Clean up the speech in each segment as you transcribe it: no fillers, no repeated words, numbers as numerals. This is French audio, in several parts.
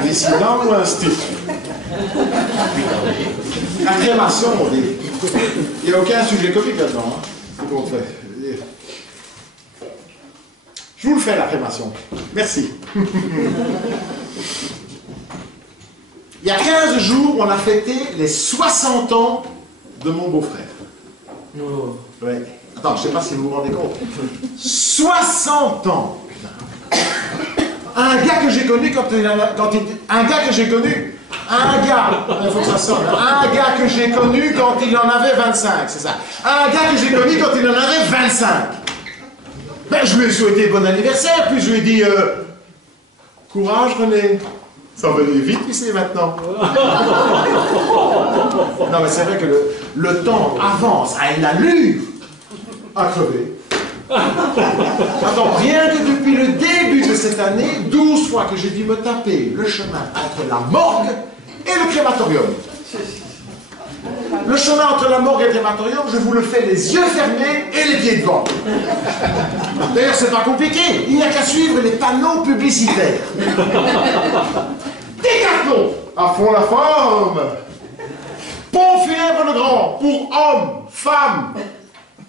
Un décidant ou un stick? La crémation, on dit. Il n'y a aucun sujet comique là-dedans. Hein. C'est bon, fait. Je vous le fais, la crémation. Merci. Il y a 15 jours, on a fêté les 60 ans de mon beau-frère. Oh. Ouais. Attends, je ne sais pas si vous vous rendez compte. 60 ans. Un gars que j'ai connu un gars que j'ai connu, il faut que ça sonne, un gars que j'ai connu quand il en avait 25, c'est ça. Un gars que j'ai connu quand il en avait 25. Ben, je lui ai souhaité bon anniversaire, puis je lui ai dit, courage René, ça va aller vite ici maintenant. Non mais c'est vrai que le temps avance à une allure à crever. Attends, rien que depuis le début de cette année, 12 fois que j'ai dû me taper le chemin entre la morgue et le crématorium. Le chemin entre la morgue et le crématorium, je vous le fais les yeux fermés et les pieds devant. D'ailleurs, c'est pas compliqué, il n'y a qu'à suivre les panneaux publicitaires. Décathlon, à fond la forme. Pont funèbre le grand, pour hommes, femmes,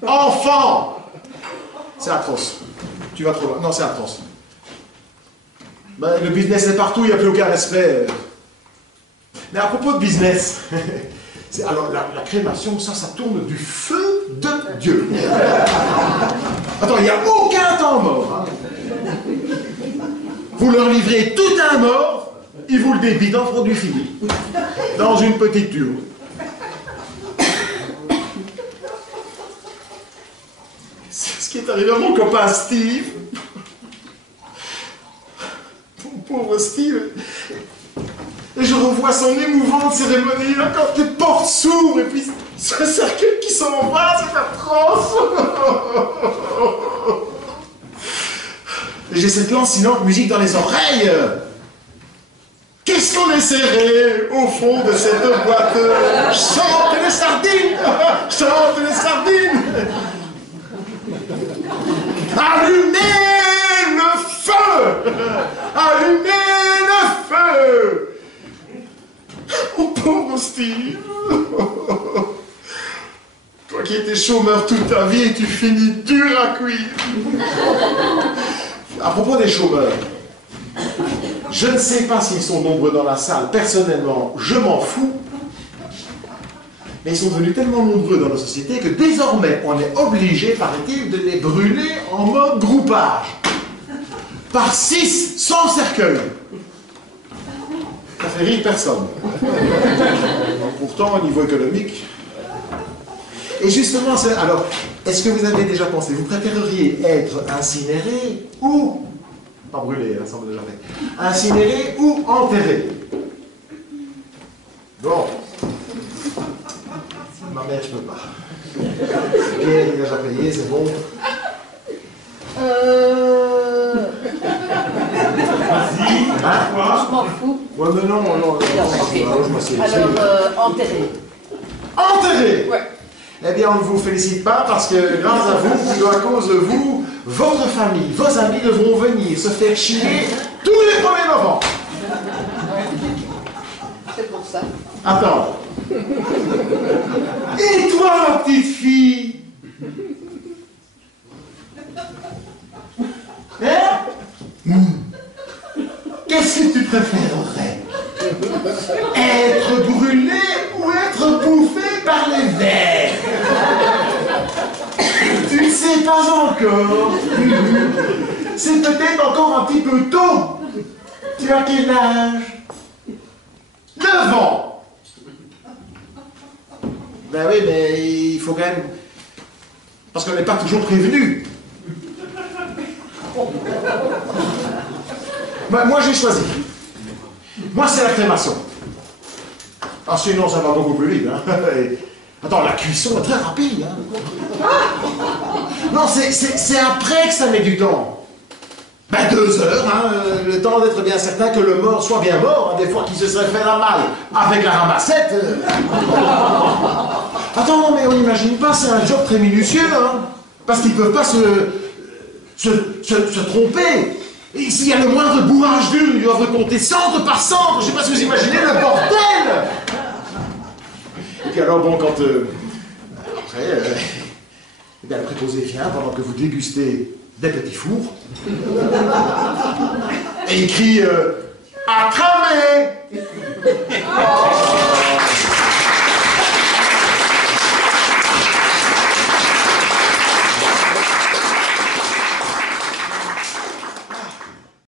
enfants. C'est atroce. Tu vas trop loin. Non, c'est atroce. Ben, le business est partout, il n'y a plus aucun respect. Mais à propos de business, alors la crémation, ça tourne du feu de Dieu. Attends, il n'y a aucun temps mort. Hein. Vous leur livrez tout un mort, ils vous le débitent en produit fini. Dans une petite tube. Ce qui est arrivé à mon copain Steve. Mon pauvre Steve. Et je revois son émouvante cérémonie là, quand les portes s'ouvrent et puis ce cercueil qui s'en va, c'est atroce. Et j'ai cette lancinante musique dans les oreilles. Qu'est-ce qu'on est serré au fond de cette boîte? Chante les sardines. Chante les sardines. Allumez le feu! Allumez le feu! Mon pauvre Steve! Toi qui étais chômeur toute ta vie et tu finis dur à cuire! À propos des chômeurs, je ne sais pas s'ils sont nombreux dans la salle. Personnellement, je m'en fous. Mais ils sont devenus tellement nombreux dans la société que désormais, on est obligé, paraît-il, de les brûler en mode groupage. Par 6, sans cercueil. Ça fait rire personne. Pourtant, au niveau économique... Et justement, alors, est-ce que vous avez déjà pensé, vous préféreriez être incinéré ou... Pas brûlé, ça me déjà fait. Incinéré ou enterré? Bon. Ma mère, je peux pas. Pierre, il a déjà payé, c'est bon. Hein? Je m'en fous. Ouais, mais non. Alors, enterré. Enterré? Ouais. Eh bien, on ne vous félicite pas parce que grâce à vous, ou à cause de vous, votre famille, vos amis devront venir se faire chier tous les 1er novembre. C'est pour ça. Attends. Et toi, ma petite fille? Hein? Qu'est-ce que tu préférerais? Être brûlé ou être bouffé par les vers? Tu ne sais pas encore. C'est peut-être encore un petit peu tôt. Tu as quel âge? 9 ans. Ben oui, mais il faut quand même... Parce qu'on n'est pas toujours prévenu. Ben, moi, j'ai choisi. Moi, c'est la crémation. Ah, sinon, ça va beaucoup plus vite. Hein. Attends, la cuisson est très rapide. Hein. Non, c'est après que ça met du temps. Ben 2 heures, hein, le temps d'être bien certain que le mort soit bien mort, hein, des fois qu'il se serait fait la malle avec la ramassette. Attends, non, mais on n'imagine pas, c'est un job très minutieux, hein, parce qu'ils ne peuvent pas se tromper. Et s'il y a le moindre bourrage d'urne, ils doivent compter centre par centre. Je sais pas si vous imaginez le bordel. Et puis alors, bon, quand... après, eh bien, le préposé vient pendant que vous dégustez des petits fours. Et il crie « À cramer !»